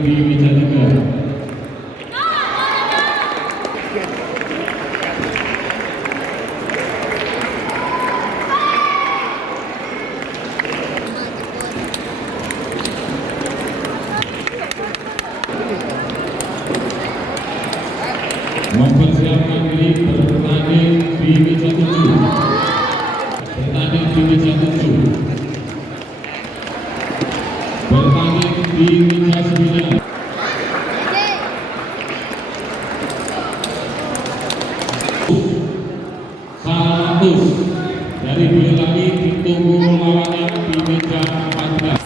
di meja 3. Mempersiapkan diri bertanding di meja 7. Bertanding di meja 7. Bertanding di meja 9. Dari Boyolali ditunggu lawannya di meja 14.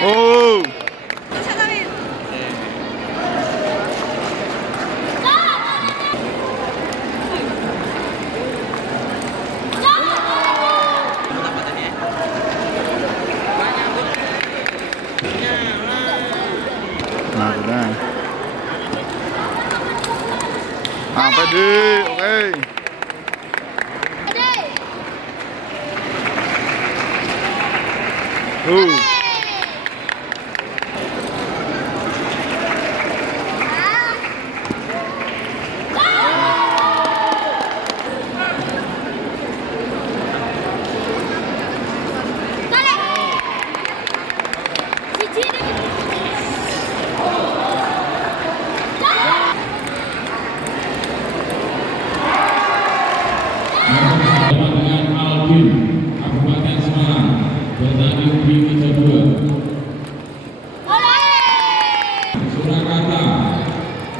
Oh. Nah, sudah. Apa deh? Oke. Dengan Alvin, Kabupaten Semarang, bertanding di meja 2. Surakarta,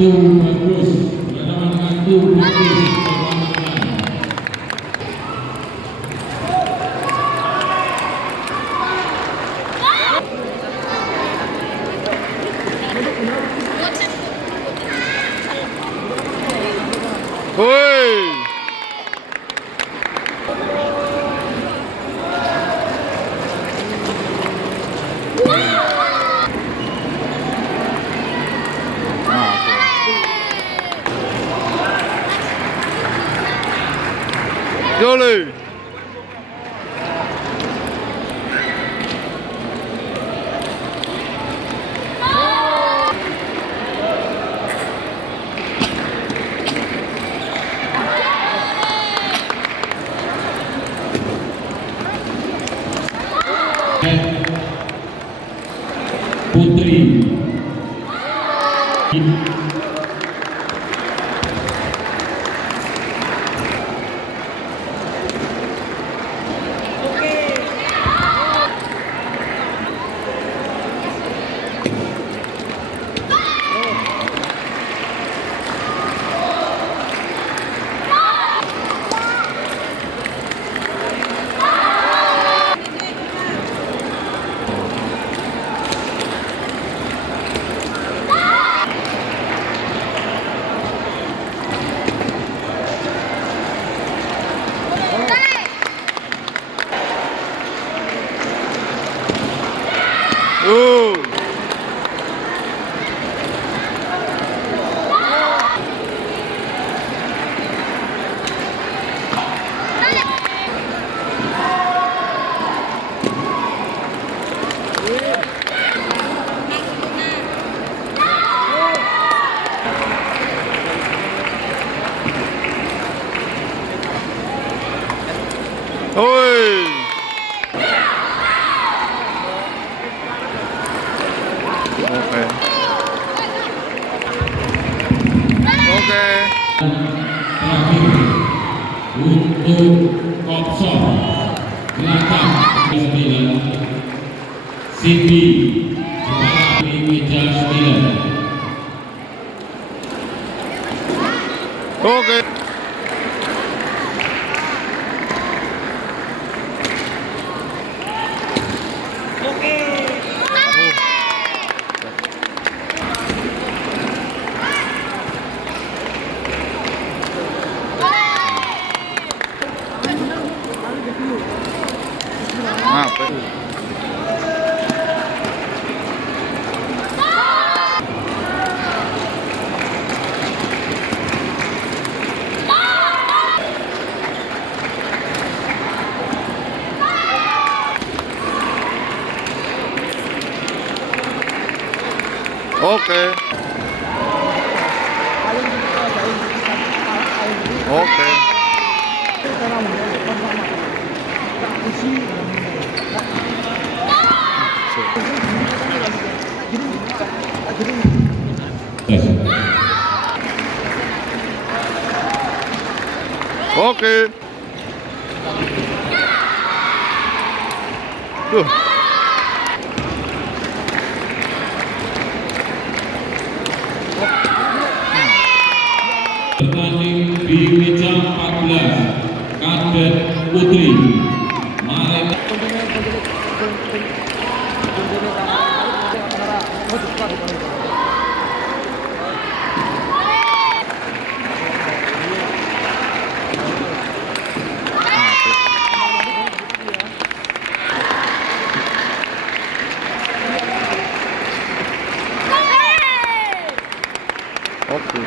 Tuh Bagus, berhadapan dengan Tuh Bagus. Woi. Jolly. Putri. Oi. Oke. Oke. Terakhir untuk Kopsor belakang 9 Cindy kepala di meja 9. Oke. Apa? Oke. Tuh. Bertanding di meja 14 kadet putri. Mari Oke.